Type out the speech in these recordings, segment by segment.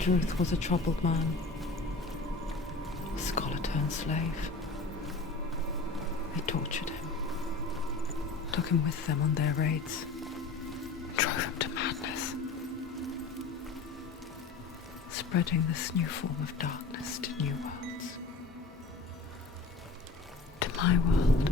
Druth was a troubled man. Scholar turned slave. They tortured him. Took him with them on their raids. Drove him to madness. Spreading this new form of darkness to new worlds. To my world.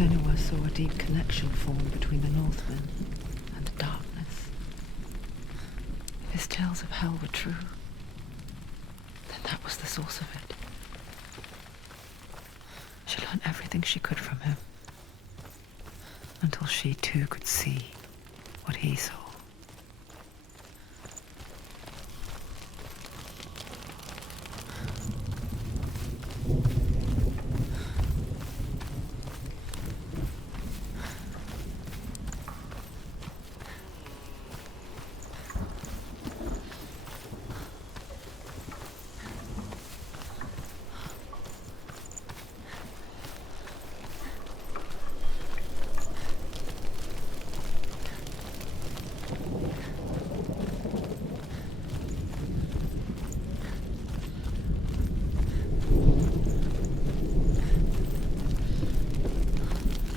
Senua saw a deep connection form between the Northmen and the darkness. If his tales of hell were true, then that was the source of it. She learned everything she could from him, until she too could see what he saw.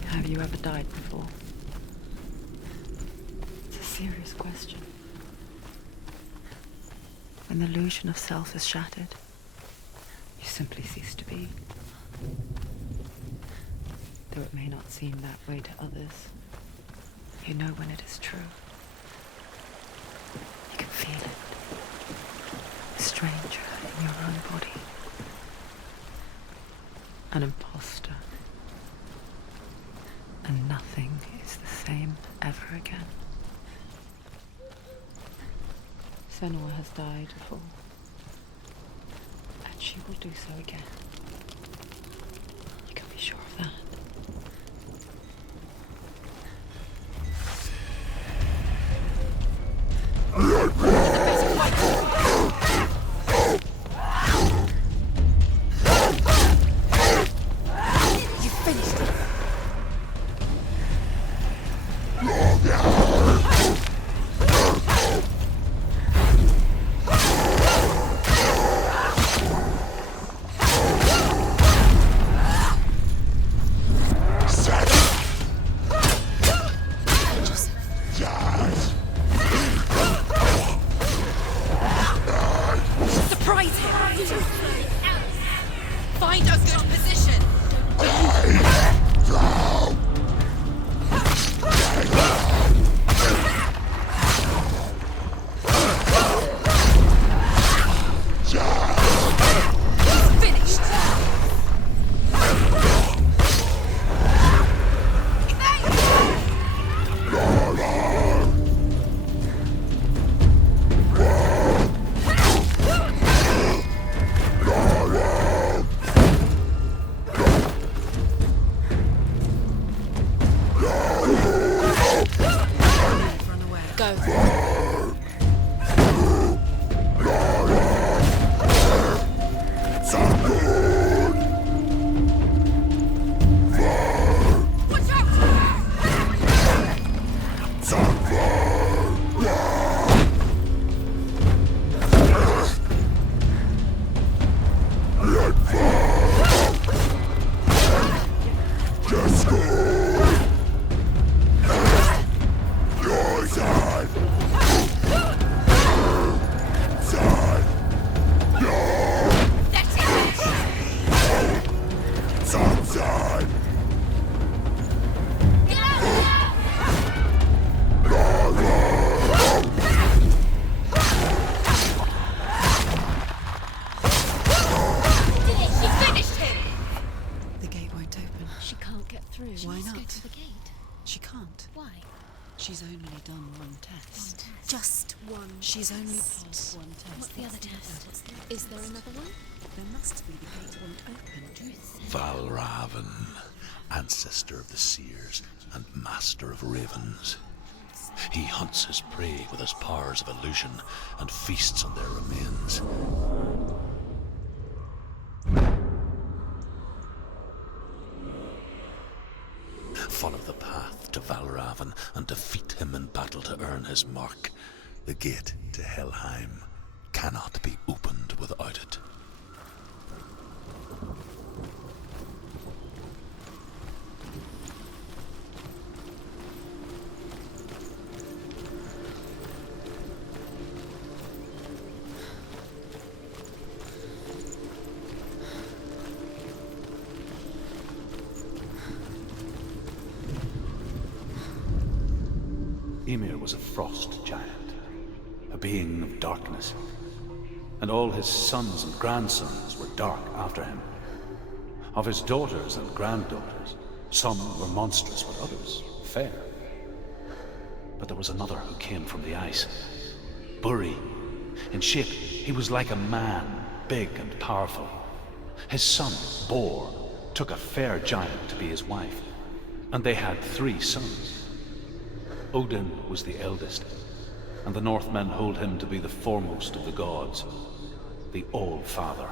Have you ever died before? It's a serious question. When the illusion of self is shattered, you simply cease to be. Though it may not seem that way to others, you know when it is true. You can feel it. A stranger in your own body. An imposter. And nothing is the same ever again. Senua has died before, and she will do so again. You can be sure of that. She can't get through. Why Let's not? go to the gate. She can't. Why? She's only done one test. Just one. She's only passed one test. What's the other test? Is there another one? There must be. The gate won't open. Valravyn, ancestor of the seers and master of ravens. He hunts his prey with his powers of illusion and feasts on their remains. Follow the path to Valravyn and defeat him in battle to earn his mark. The gate to Helheim cannot be opened without it. Ymir was a frost giant, a being of darkness, and all his sons and grandsons were dark after him. Of his daughters and granddaughters, some were monstrous, but others fair. But there was another who came from the ice. Buri. In shape, he was like a man, big and powerful. His son, Bor, took a fair giant to be his wife, and they had 3 sons. Odin was the eldest, and the Northmen hold him to be the foremost of the gods, the All-Father.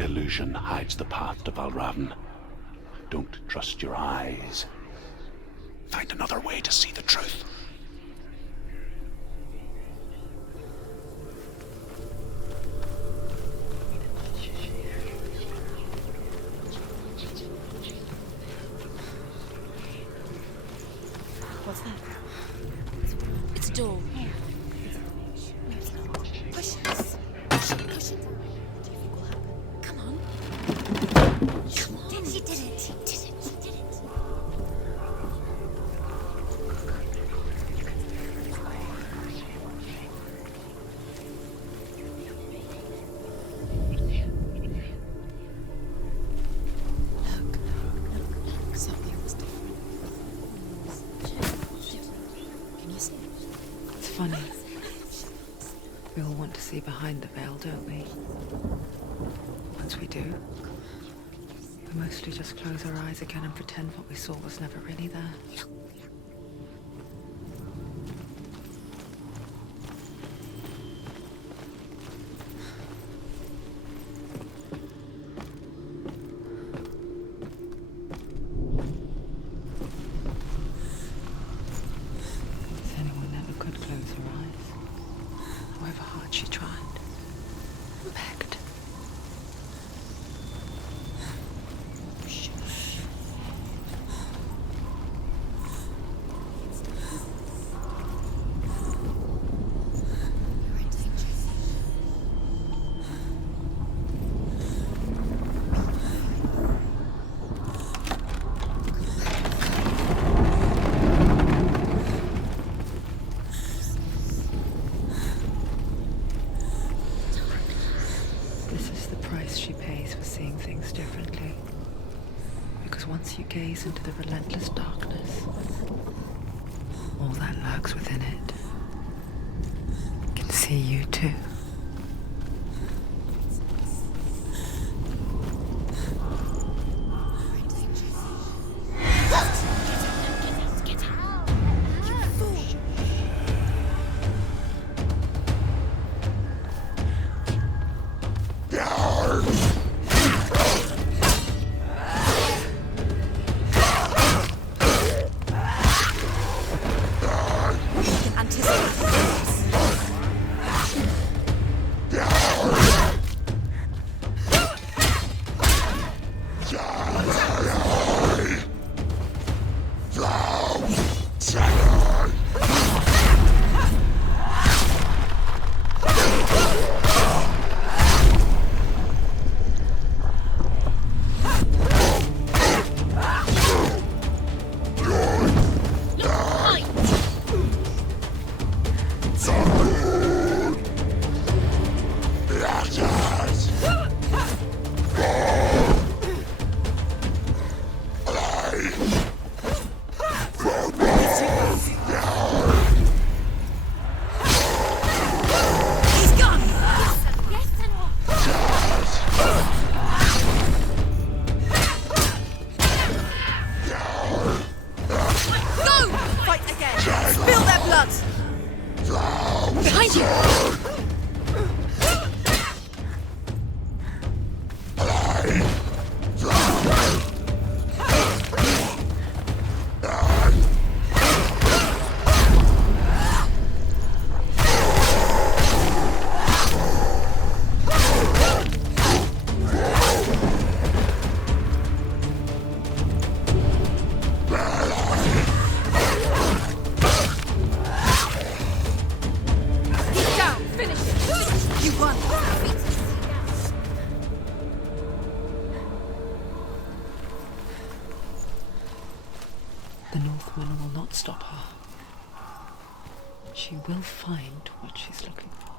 Illusion hides the path to Valravyn. Don't trust your eyes. Find another way to see the truth. What's that? It's a door. No, it's not. Push it. Push it. Push it. Do you think will happen? Come on. Come on. She did it. She did it. She did it. Look. Something was different. Can you see it? It's funny. We all want to see behind the veil, don't we? Once we do, we mostly just close our eyes again and pretend what we saw was never really there. Senua never could close her eyes, however hard she tried. Begged. This is the price she pays for seeing things differently. Because once you gaze into the relentless darkness, all that lurks within it can see you too. Get out! You fool! The Northman will not stop her. She will find what she's looking for.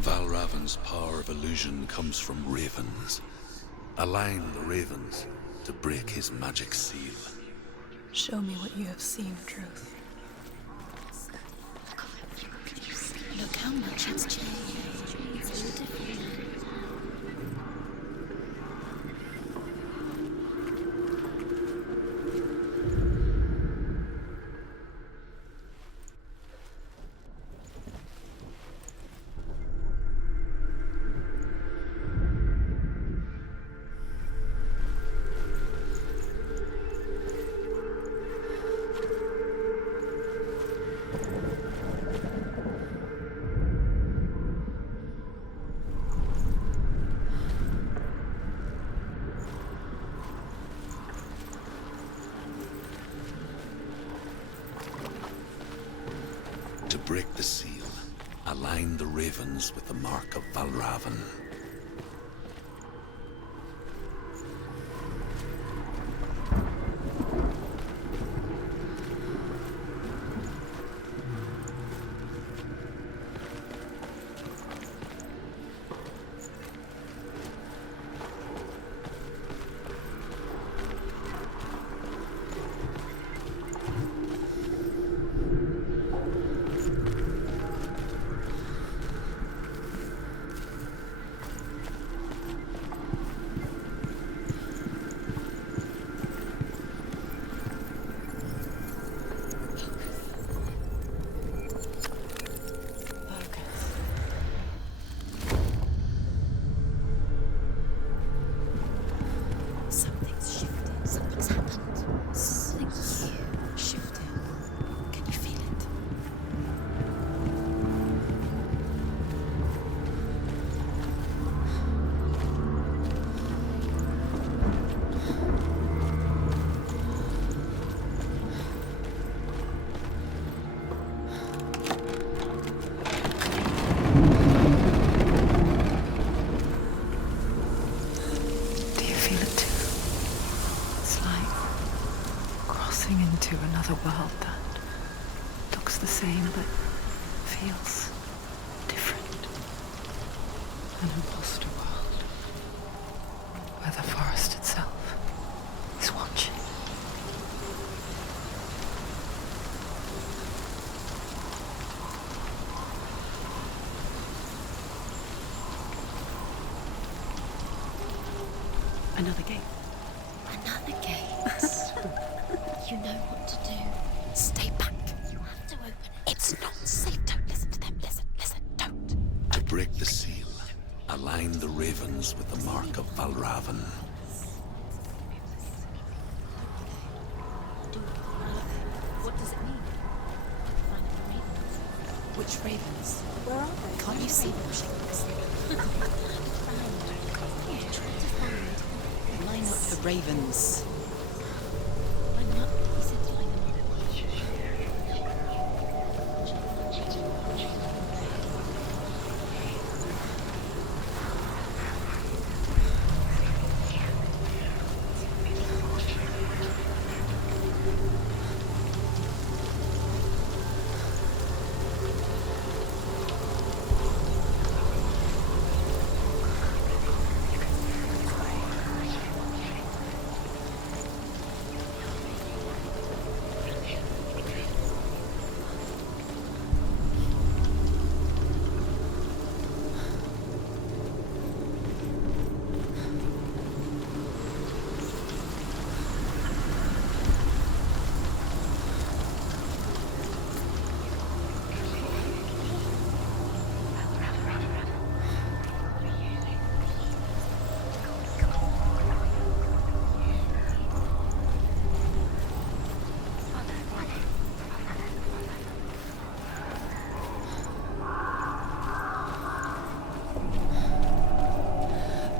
Valravyn's power of illusion comes from ravens. Align the ravens to break his magic seal. Show me what you have seen, Truth. Look how much has changed. It's all different now. To break the seal, align the ravens with the mark of Valravyn. Something's shifted. Something's happened. Something's shifted. Can you feel it? Do you feel it too? It's like crossing into another world that looks the same but feels different. An imposter world where the forest itself is watching. Another gate. Another gate. You know what to do. Stay back. You have to open it. It's not safe. Don't listen to them. Listen, don't. To break the seal, align the ravens with the mark of Valravyn. What does it mean? Find the ravens. Which ravens? Where are they? Can't you see them? Try to find. Line up the ravens. Line up. He said to line them up.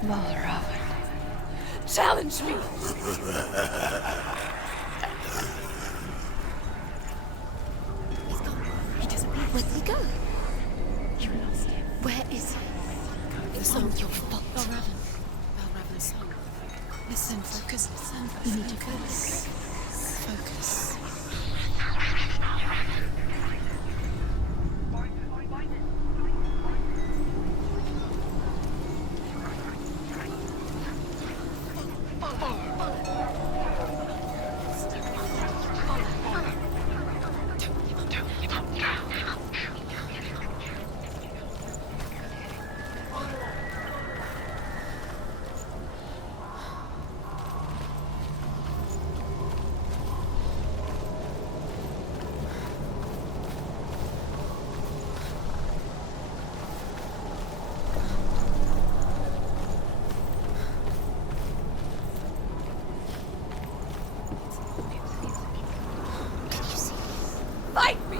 Valravyn. Challenge me! He's gone. He disappeared. Where did he go? You lost him. Where is he? It's all your fault. Valravyn. Valravyn's son. Listen, focus. Listen. You need to focus. Focus. Fight me!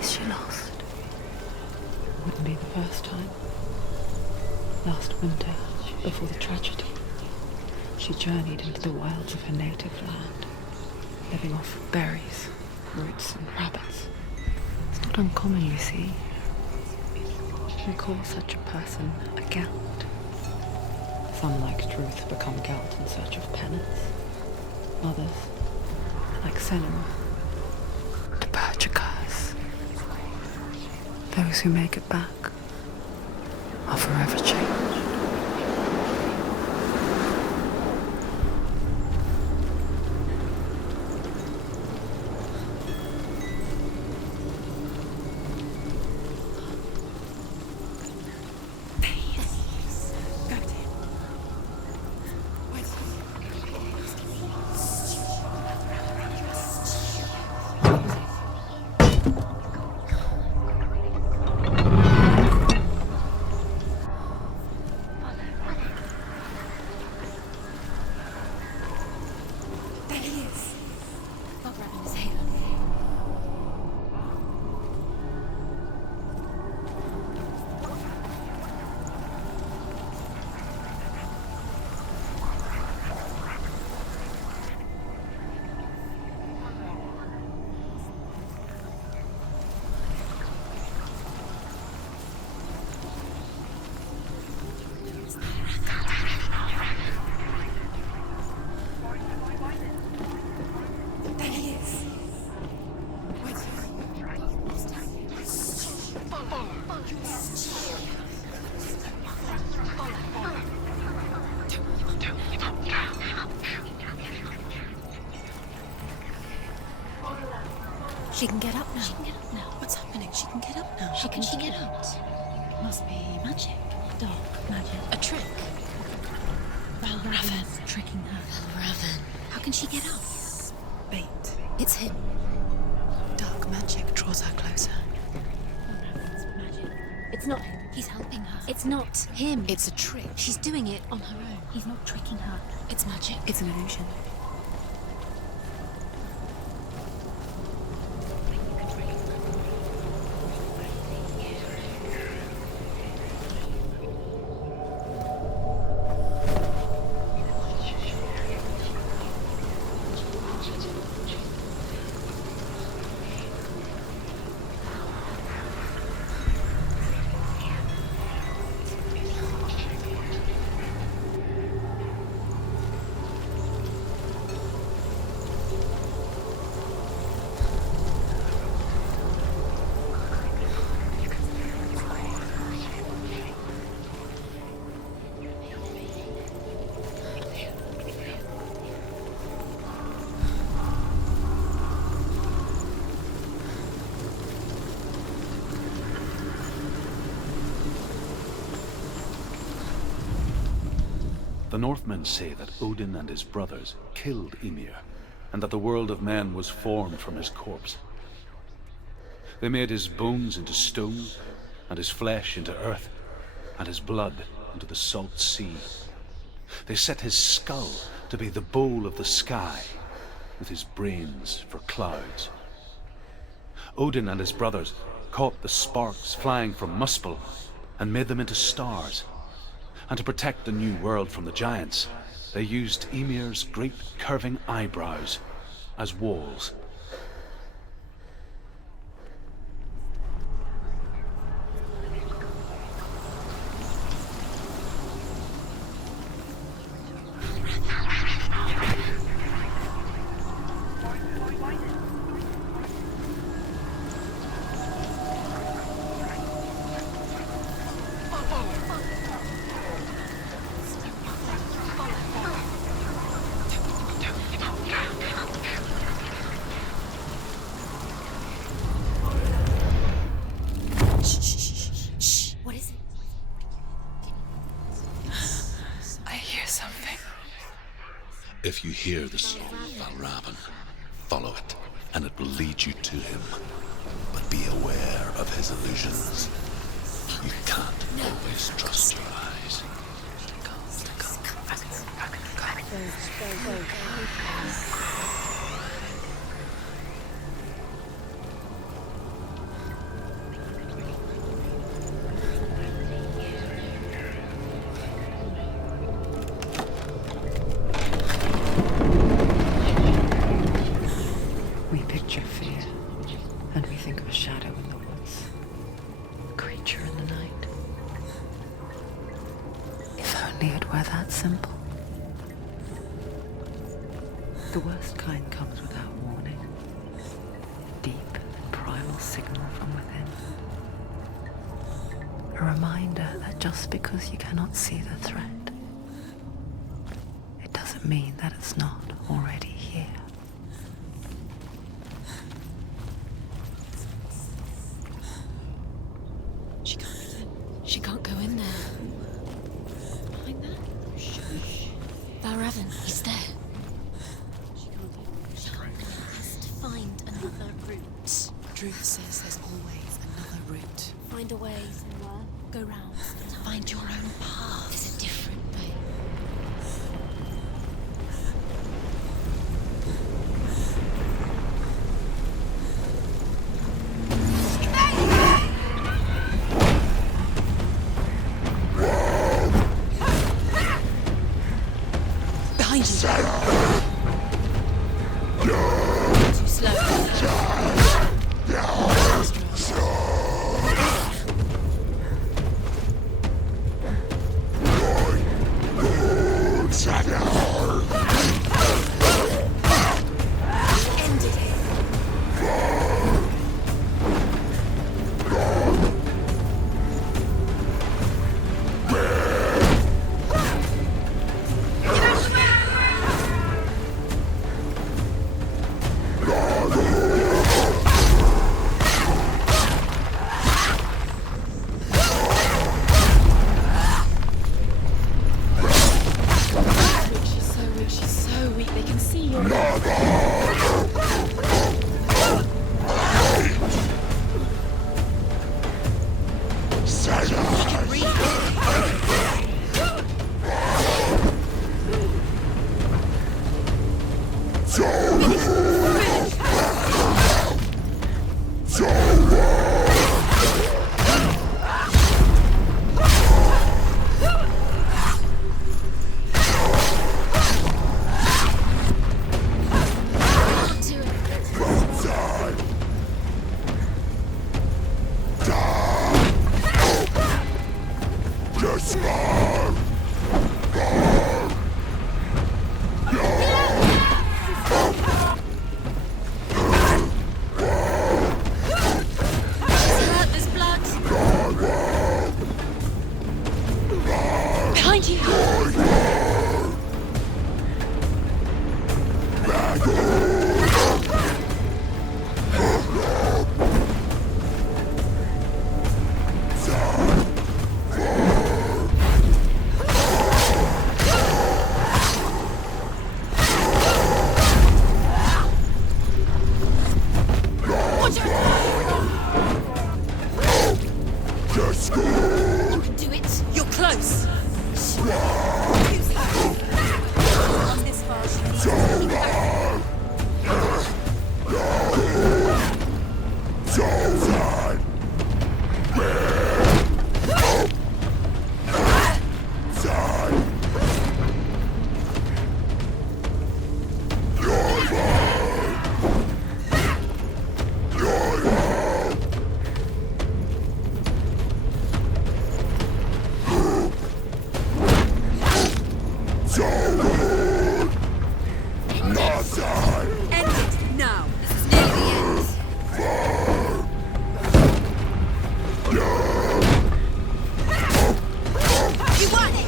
Is she lost? Wouldn't be the first time. Last winter, before the tragedy, she journeyed into the wilds of her native land, living off berries, roots, and rabbits. It's not uncommon, you see. We call such a person a Gelt. Some, like Truth, become Gelt in search of penance. Others, like Senua, to purge a curse. Those who make it back are forever changed. She can get up now. She can get up now. What's happening? She can get up now. How can she get out? Must be magic. Dark magic. A trick. Valravyn's tricking her. Valravyn. How can she get out? Bait. It's him. Dark magic draws her closer. Valravyn's magic. It's not him. He's helping her. It's not him. It's a trick. She's doing it on her own. He's not tricking her. It's magic. It's an illusion. The Northmen say that Odin and his brothers killed Ymir, and that the world of men was formed from his corpse. They made his bones into stone, and his flesh into earth, and his blood into the salt sea. They set his skull to be the bowl of the sky, with his brains for clouds. Odin and his brothers caught the sparks flying from Muspel and made them into stars. And to protect the new world from the giants, they used Ymir's great curving eyebrows as walls. What is it? I hear something. If you hear the song of Valravyn, follow it, and it will lead you to him. But be aware of his illusions. You can't always trust your eyes. We picture fear, and we think of a shadow in the woods, a creature in the night. If only it were that simple. The worst kind comes without warning. A deep and primal signal from within. A reminder that just because you cannot see the threat, it doesn't mean that it's not already here. She can't go in there. Behind that? Shush. Valravyn, he's there. She has to find another route. Truth says there's always another route. Find a way, Senua. Go round. Find your own path. There's a different way. Behind you. Too slow. Ended it. End it now. This is near the end. You won it.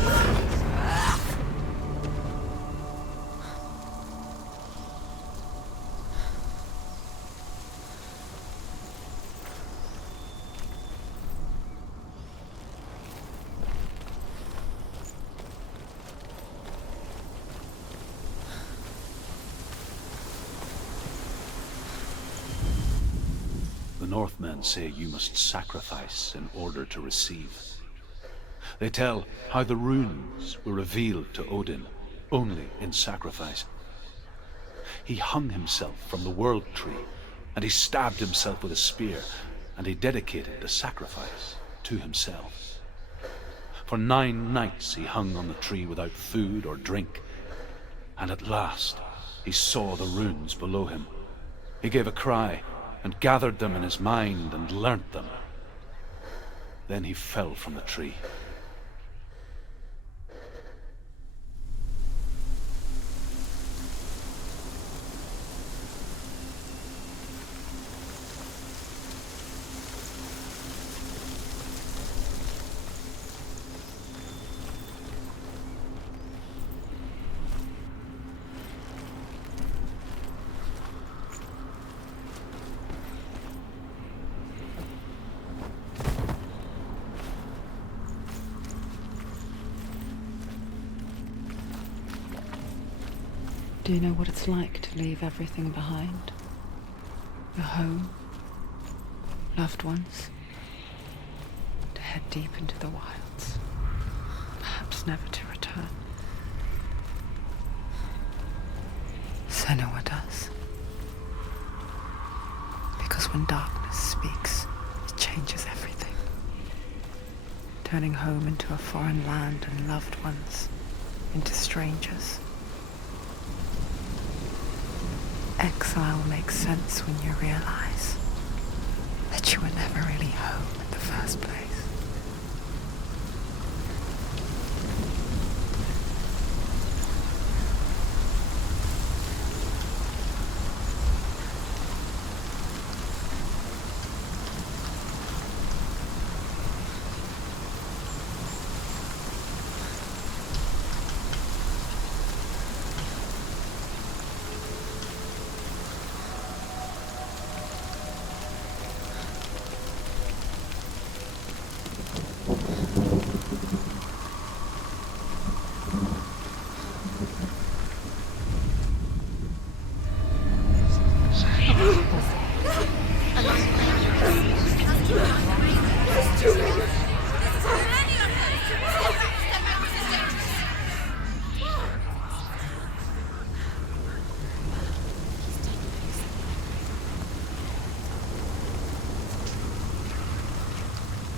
The Northmen say you must sacrifice in order to receive. They tell how the runes were revealed to Odin only in sacrifice. He hung himself from the world tree, and he stabbed himself with a spear, and he dedicated the sacrifice to himself. For 9 nights he hung on the tree without food or drink, and at last he saw the runes below him. He gave a cry, and gathered them in his mind and learnt them. Then he fell from the tree. Do you know what it's like to leave everything behind? Your home, loved ones, to head deep into the wilds, perhaps never to return. Senua does. Because when darkness speaks, it changes everything, turning home into a foreign land and loved ones into strangers. Exile makes sense when you realize that you were never really home in the first place.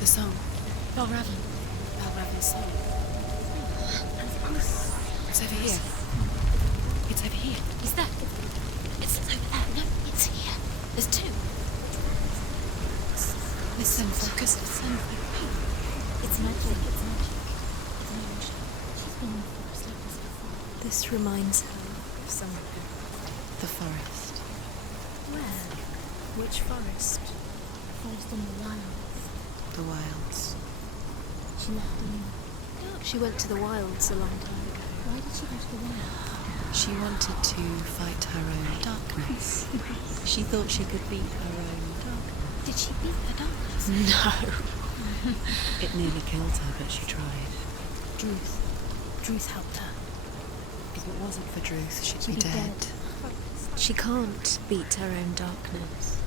The song. Valravyn. Valravyn's song. It's over here. It's over here. Is that? It's over there. No, it's here. There's 2. Listen, focus. Listen. It's magic. It's magic. It's an illusion. She's been in the forest like this before. This reminds her of someone. The forest. Where? Which forest? Forest in the wilds. The wilds. She left them. She went to the wilds a long time ago. Why did she go to the wilds? She wanted to fight her own darkness. She thought she could beat her own darkness. Did she beat the darkness? No. It nearly killed her, but she tried. Druth helped her. If it wasn't for Druth, she'd She'd be be dead. dead. She can't beat her own darkness.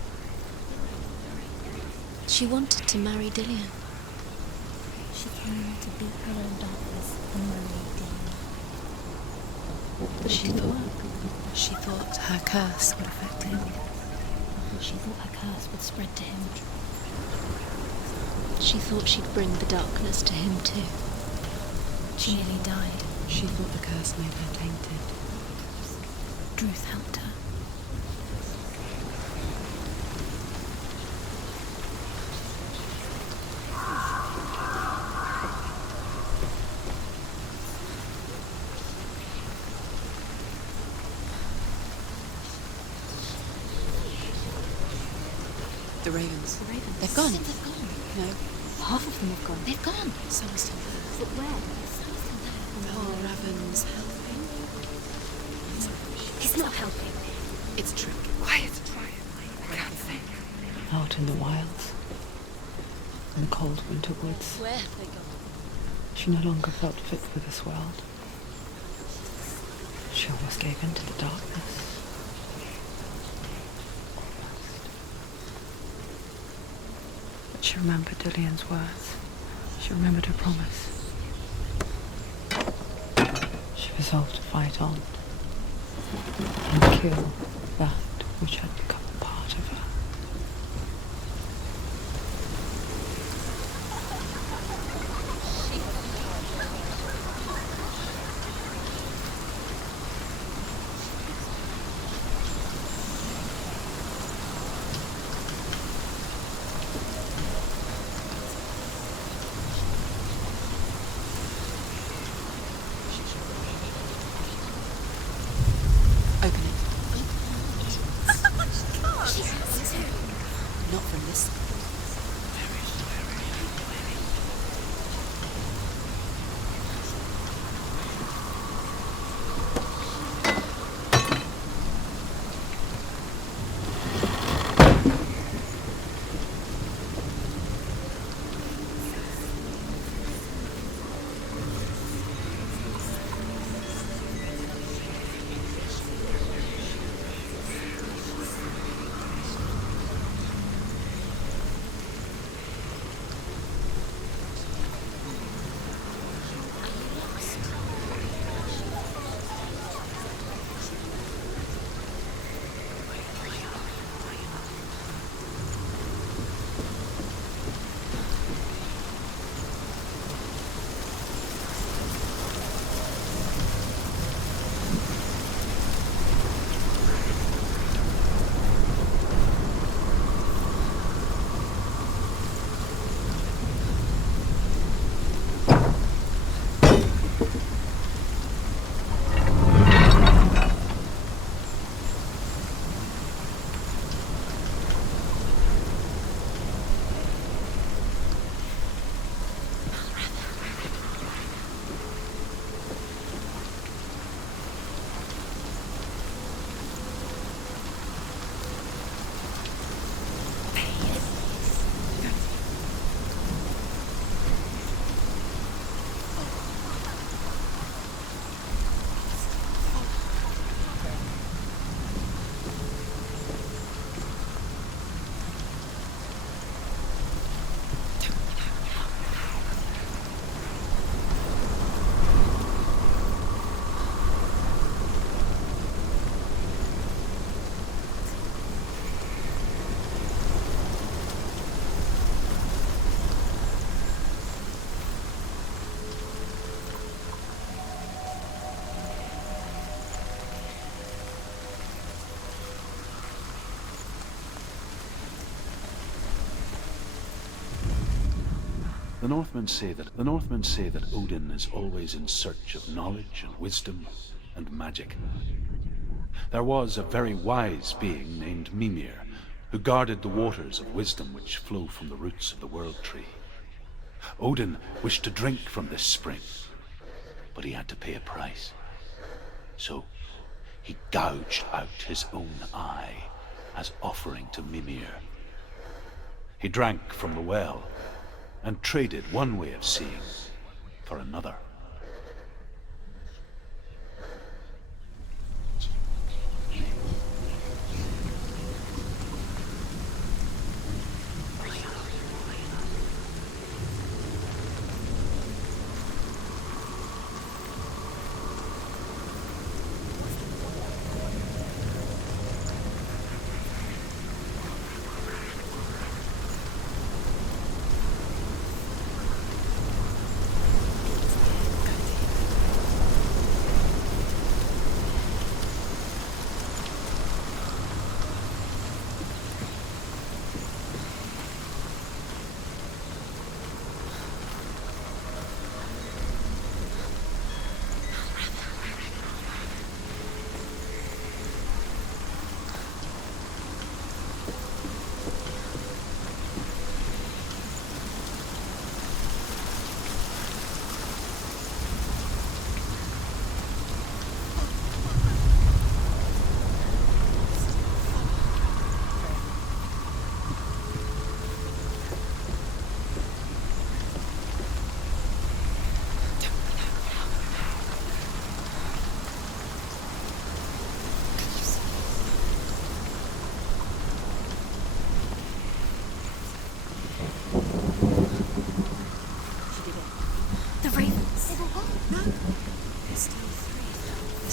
She wanted to marry Dillian. She came to beat her own darkness and marry Dillian. But She thought her curse would affect him. She thought her curse would spread to him. She thought she'd bring the darkness to him too. She nearly died. She thought the curse made her tainted. Druth helped her. The ravens. The ravens. They've gone. They've gone. No. Half of them have gone. They've gone. Some are still there. But where? Some are still there. Valravyn's helping. He's not helping. It's a trick. Quiet. I can't think. Out in the wilds. In the cold winter woods. Where have they gone? She no longer felt fit for this world. She almost gave in to the darkness. But she remembered Dillian's words. She remembered her promise. She resolved to fight on and kill that which had become a part of her. Open it. She has to. Not from this side. The Northmen say that Odin is always in search of knowledge and wisdom and magic. There was a very wise being named Mimir, who guarded the waters of wisdom which flow from the roots of the World Tree. Odin wished to drink from this spring, but he had to pay a price. So he gouged out his own eye as offering to Mimir. He drank from the well and traded one way of seeing for another.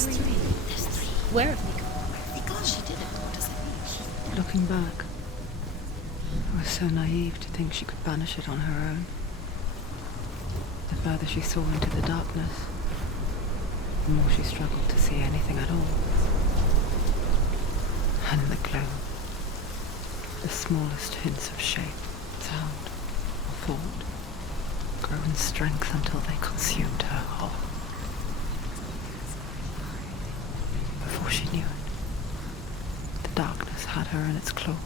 There's three. There's three. Where have they gone? She did it. What does it mean? Looking back, I was so naive to think she could banish it on her own. The further she saw into the darkness, the more she struggled to see anything at all. And in the gloom, the smallest hints of shape, sound, or thought grew in strength until they consumed her whole. Before she knew it, the darkness had her in its claws.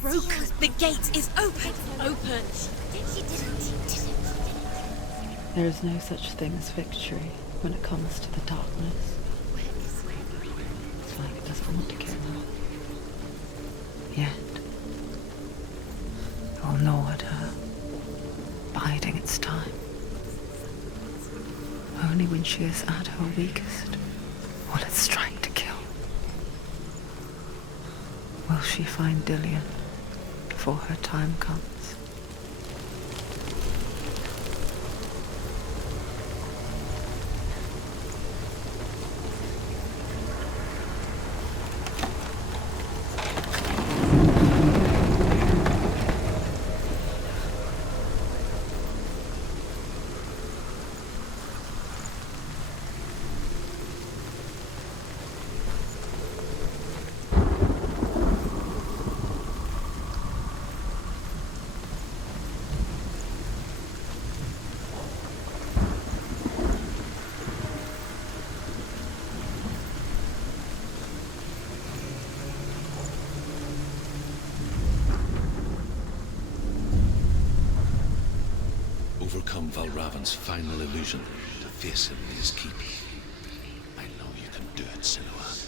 Broken. The gate is open. Open. She did it. There is no such thing as victory when it comes to the darkness. It's like it doesn't want to give up. Yet, it will gnaw at her, biding its time. Only when she is at her weakest will it strike to kill. Will she find Dillion before her time comes? Overcome Valravyn's final illusion to face him in his keep. I know you can do it, Senua.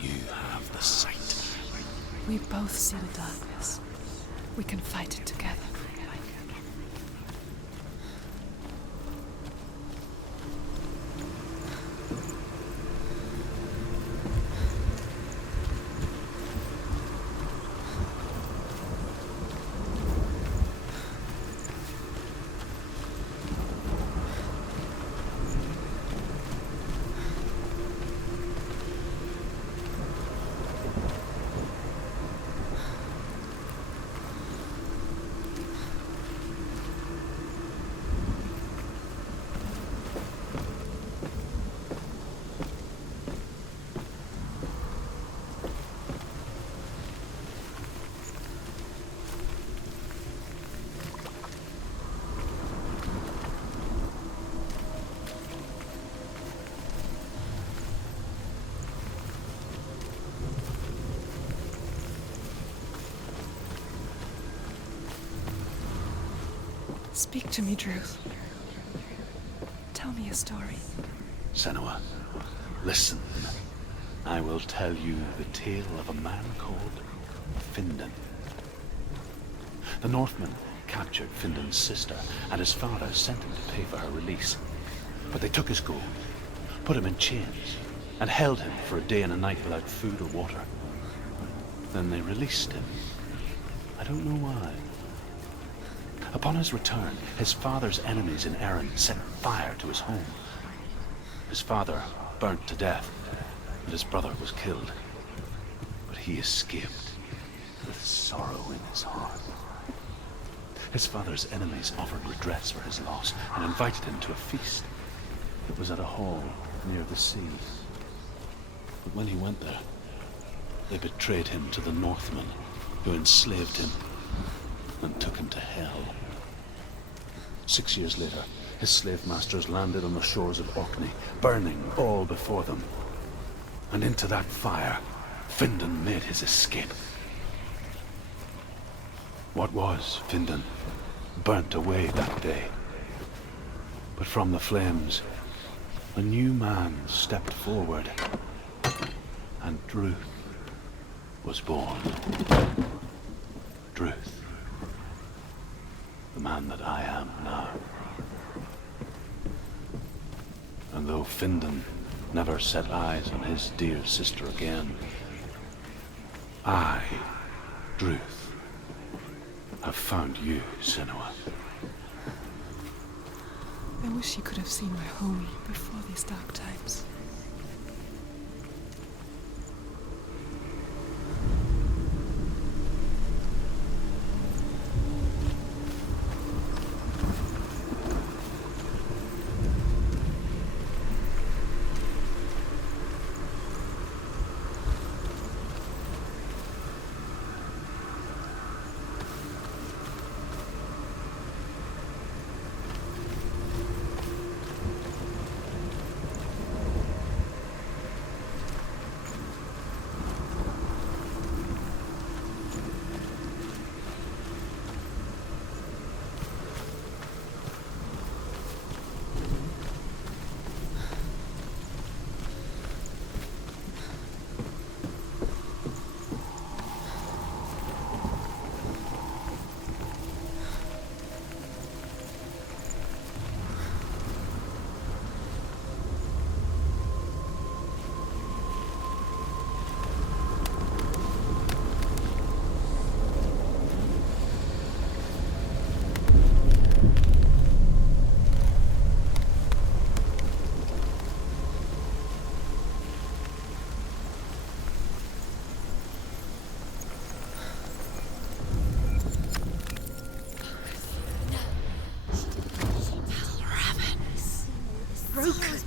You have the sight. We both see the darkness. We can fight it together. Speak to me, Druth. Tell me a story. Senua, listen. I will tell you the tale of a man called Findan. The Northmen captured Findan's sister, and his father sent him to pay for her release. But they took his gold, put him in chains, and held him for a day and a night without food or water. Then they released him. I don't know why. Upon his return, his father's enemies in Erin set fire to his home. His father burnt to death, and his brother was killed. But he escaped with sorrow in his heart. His father's enemies offered redress for his loss and invited him to a feast. It was at a hall near the sea. But when he went there, they betrayed him to the Northmen, who enslaved him and took him to hell. 6 years later, his slave masters landed on the shores of Orkney, burning all before them. And into that fire, Findan made his escape. What was Findan burnt away that day. But from the flames, a new man stepped forward. and Druth was born. Druth, the man that I am now. And though Findan never set eyes on his dear sister again, I, Druth, have found you, Senua. I wish you could have seen my home before these dark times.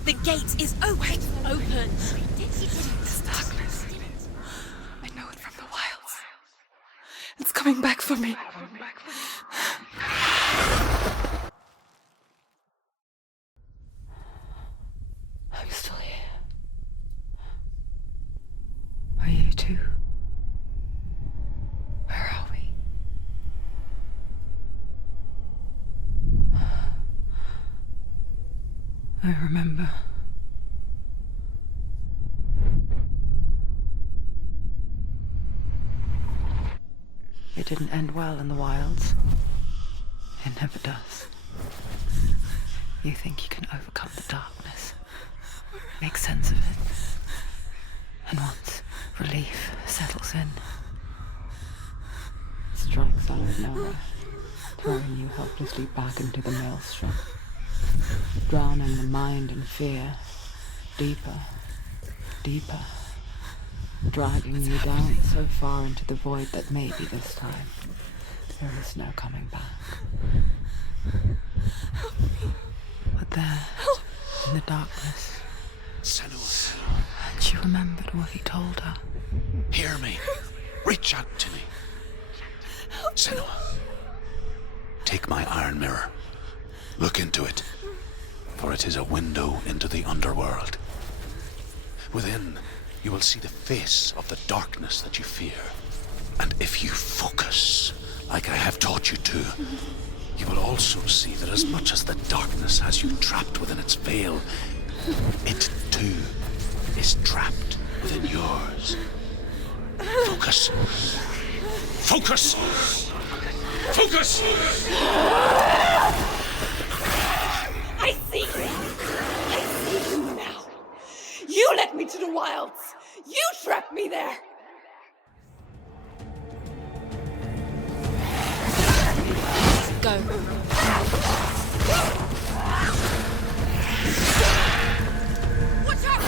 The gate is open. Open. This darkness. I know it from the wilds. It's coming back for me. I'm still here. Are you too? Where are we? I remember. It didn't end well in the wilds. It never does. You think you can overcome the darkness, make sense of it, and once relief settles in, it strikes out of nowhere, throwing you helplessly back into the maelstrom, drowning the mind in fear, deeper, deeper, dragging you down so far into the void that maybe this time there is no coming back. But there, in the darkness, Senua, she remembered what he told her. hear me. Reach out to me. Senua, take my iron mirror. Look into it, for it is a window into the underworld. Within, you will see the face of the darkness that you fear. And if you focus, like I have taught you to, you will also see that as much as the darkness has you trapped within its veil, it too is trapped within yours. Focus. Focus! Focus! I see you! I see you now! You led me to the wilds! You trapped me there! Go. Watch out!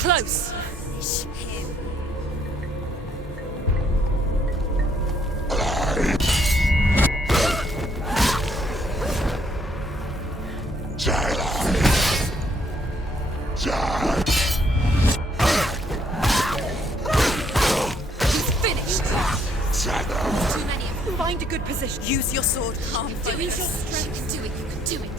close! Finish him. He's finished! Too many of them. Find a good position. Use your sword. Calm Use your focus. strength. You can do it. You can do it.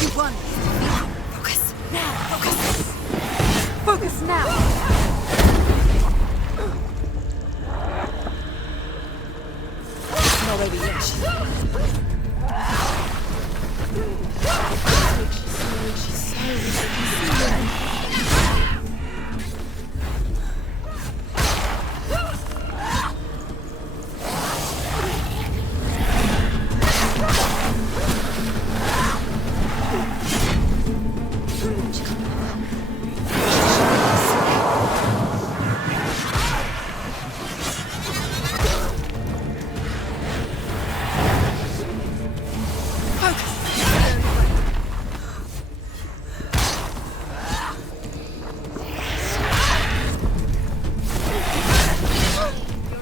You won. Focus. Now. Focus. Focus now. It's not over yet.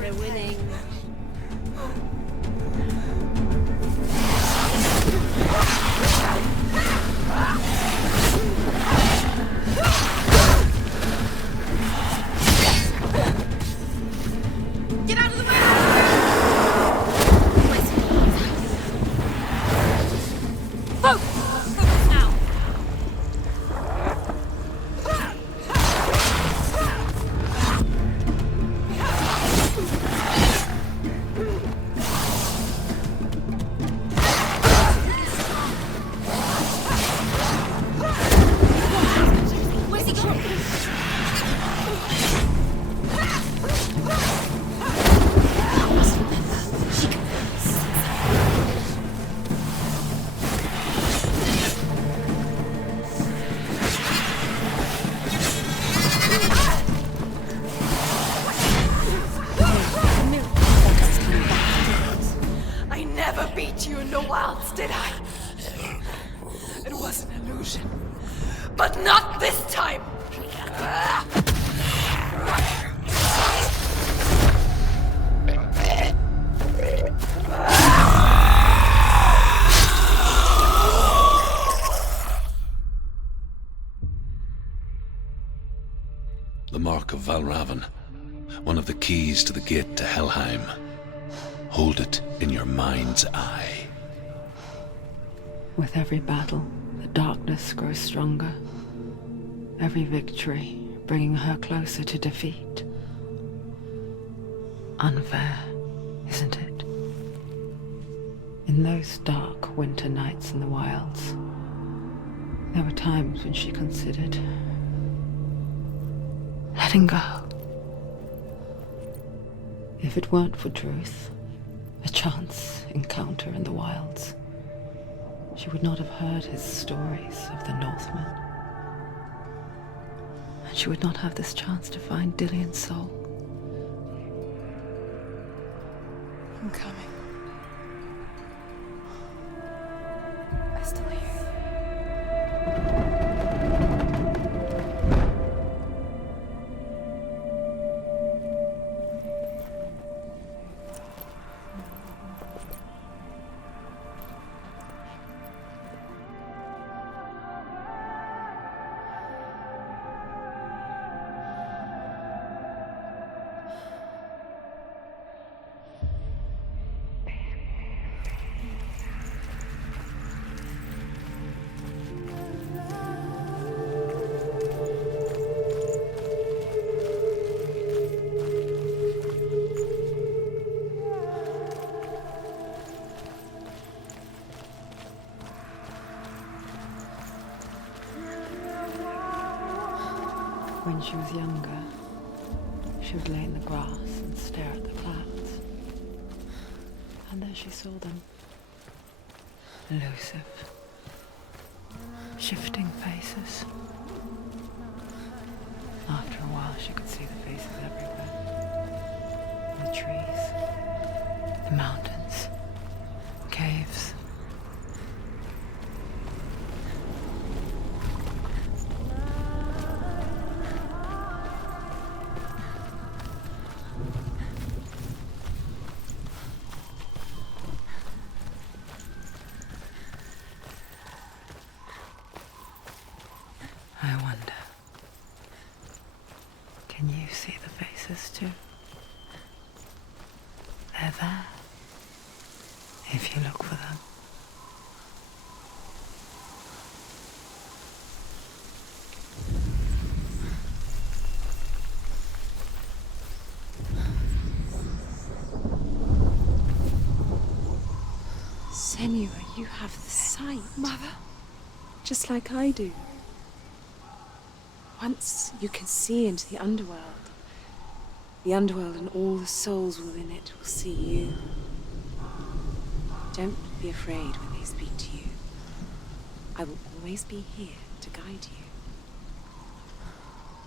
You're winning. Get out of the way! Focus now! Where's he going? I must remember. She can I never beat you in the wilds, did I? It was an illusion. But not this time! The mark of Valravyn, one of the keys to the gate to Helheim. Hold it in your mind's eye. With every battle, the darkness grows stronger. Every victory bringing her closer to defeat. Unfair, isn't it? In those dark winter nights in the wilds, there were times when she considered letting go. If it weren't for Druth, a chance encounter in the wilds, she would not have heard his stories of the Northmen. And she would not have this chance to find Dillion's soul. I'm coming. I still hear you. When she was younger, She would lay in the grass and stare at the flats. And there she saw them. Elusive. Shifting faces. After a while, she could see the faces everywhere. In the trees, the mountains, caves. I wonder, can you see the faces too? They're there, if you look for them. Senua, you have the sight. Mother? Just like I do. Once you can see into the underworld and all the souls within it will see you. Don't be afraid when they speak to you. I will always be here to guide you.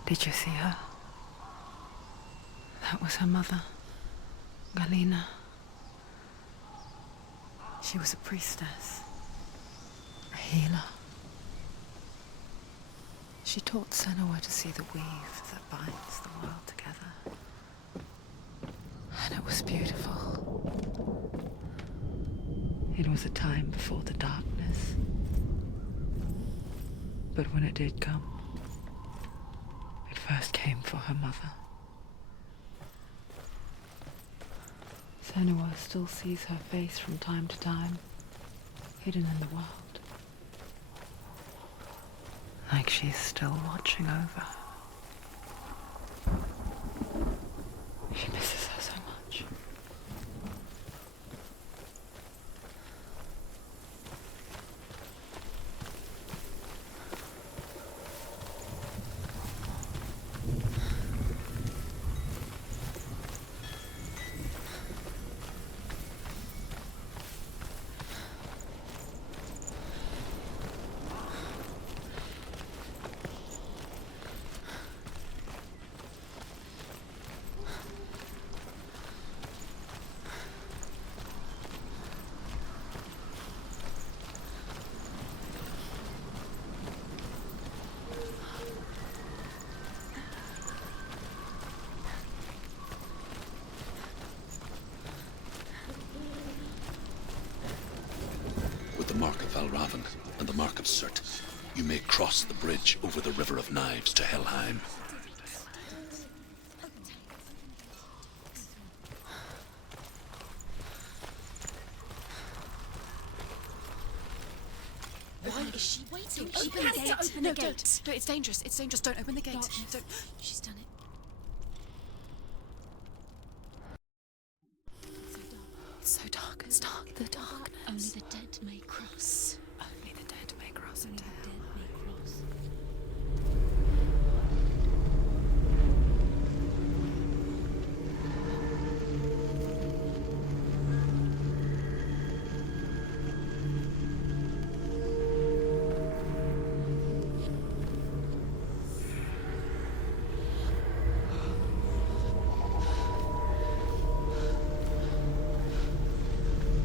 Did you see her? That was her mother, Galina. She was a priestess, a healer. She taught Senua to see the weave that binds the world together. And it was beautiful. It was a time before the darkness. But when it did come, it first came for her mother. Senua still sees her face from time to time, hidden in the world. Like she's still watching over her. She misses her so much. The mark of Valravyn and the mark of Surtr, you may cross the bridge over the River of Knives to Helheim. Why is she waiting? She Open the has gate. to open No, the gate. don't. No, it's dangerous. It's dangerous. Don't open the gate. Don't. She's done it. It's so dark. It's dark. The darkness. Only the dead may cross. Only the dead may cross Only into the hell. dead may cross.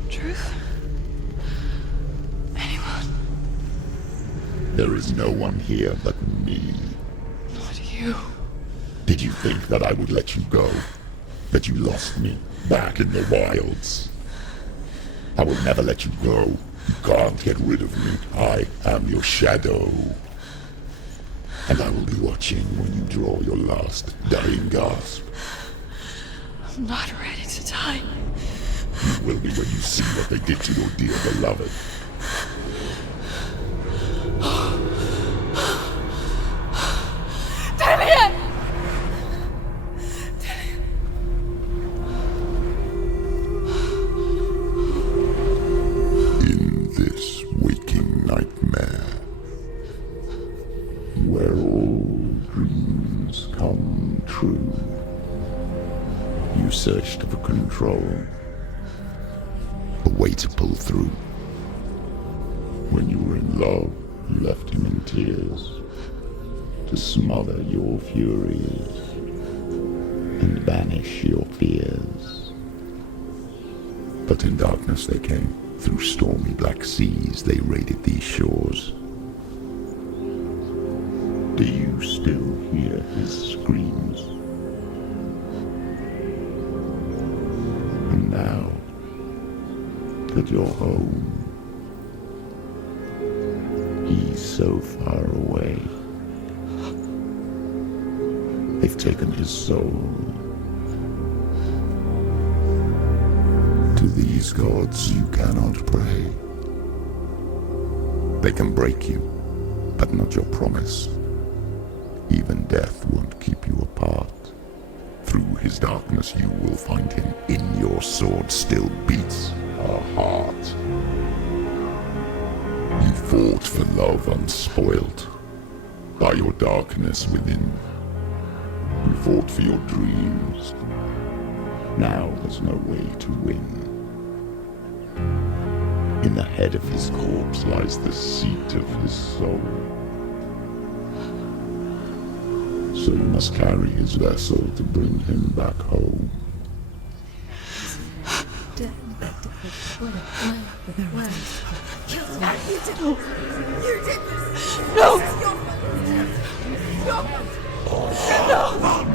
Truth? Anyone? There is no one here but me. Not you. Did you think that I would let you go? That you lost me back in the wilds? I will never let you go. You can't get rid of me. I am your shadow. And I will be watching when you draw your last dying gasp. I'm not ready to die. You will be when you see what they did to your dear beloved. In this waking nightmare, where all dreams come true, You searched for control. A way to pull through. When you were in love, you left him in tears. To smother your furies. And banish your fears. But in darkness they came. Through stormy black seas they raided these shores. Do you still hear his screams? And now that you're home, he's so far away. They've taken his soul. To these gods you cannot pray. They can break you, but not your promise. Even death won't keep you apart. Through his darkness you will find him. In your sword still beats a heart. You fought for love unspoilt by your darkness within. You fought for your dreams. Now there's no way to win. In the head of his corpse lies the seat of his soul. So you must carry his vessel to bring him back home. You did this! No! This is your fault!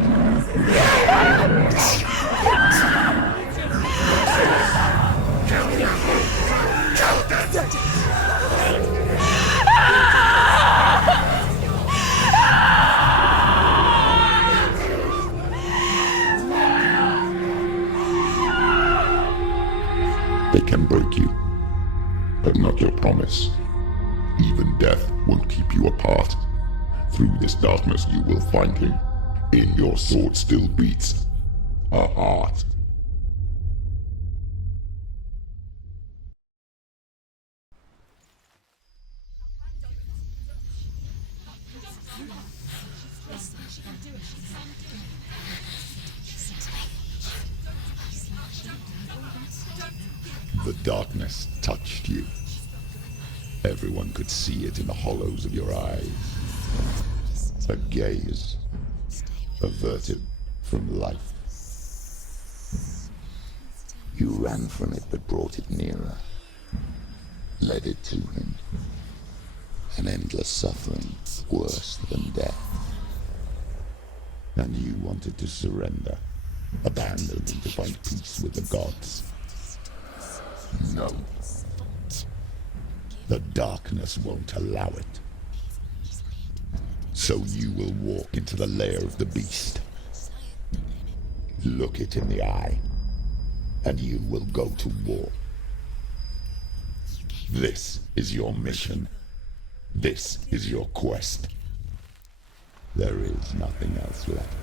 They can break you, but not your promise. Even death won't keep you apart. Through this darkness you will find him. In your sword still beats a heart. The darkness touched you. Everyone could see it in the hollows of your eyes. A gaze averted from life. You ran from it but brought it nearer. Led it to him. An endless suffering, worse than death. And you wanted to surrender, abandon and to find peace with the gods. No. The darkness won't allow it. So you will walk into the lair of the beast. Look it in the eye, and you will go to war. This is your mission. This is your quest. There is nothing else left.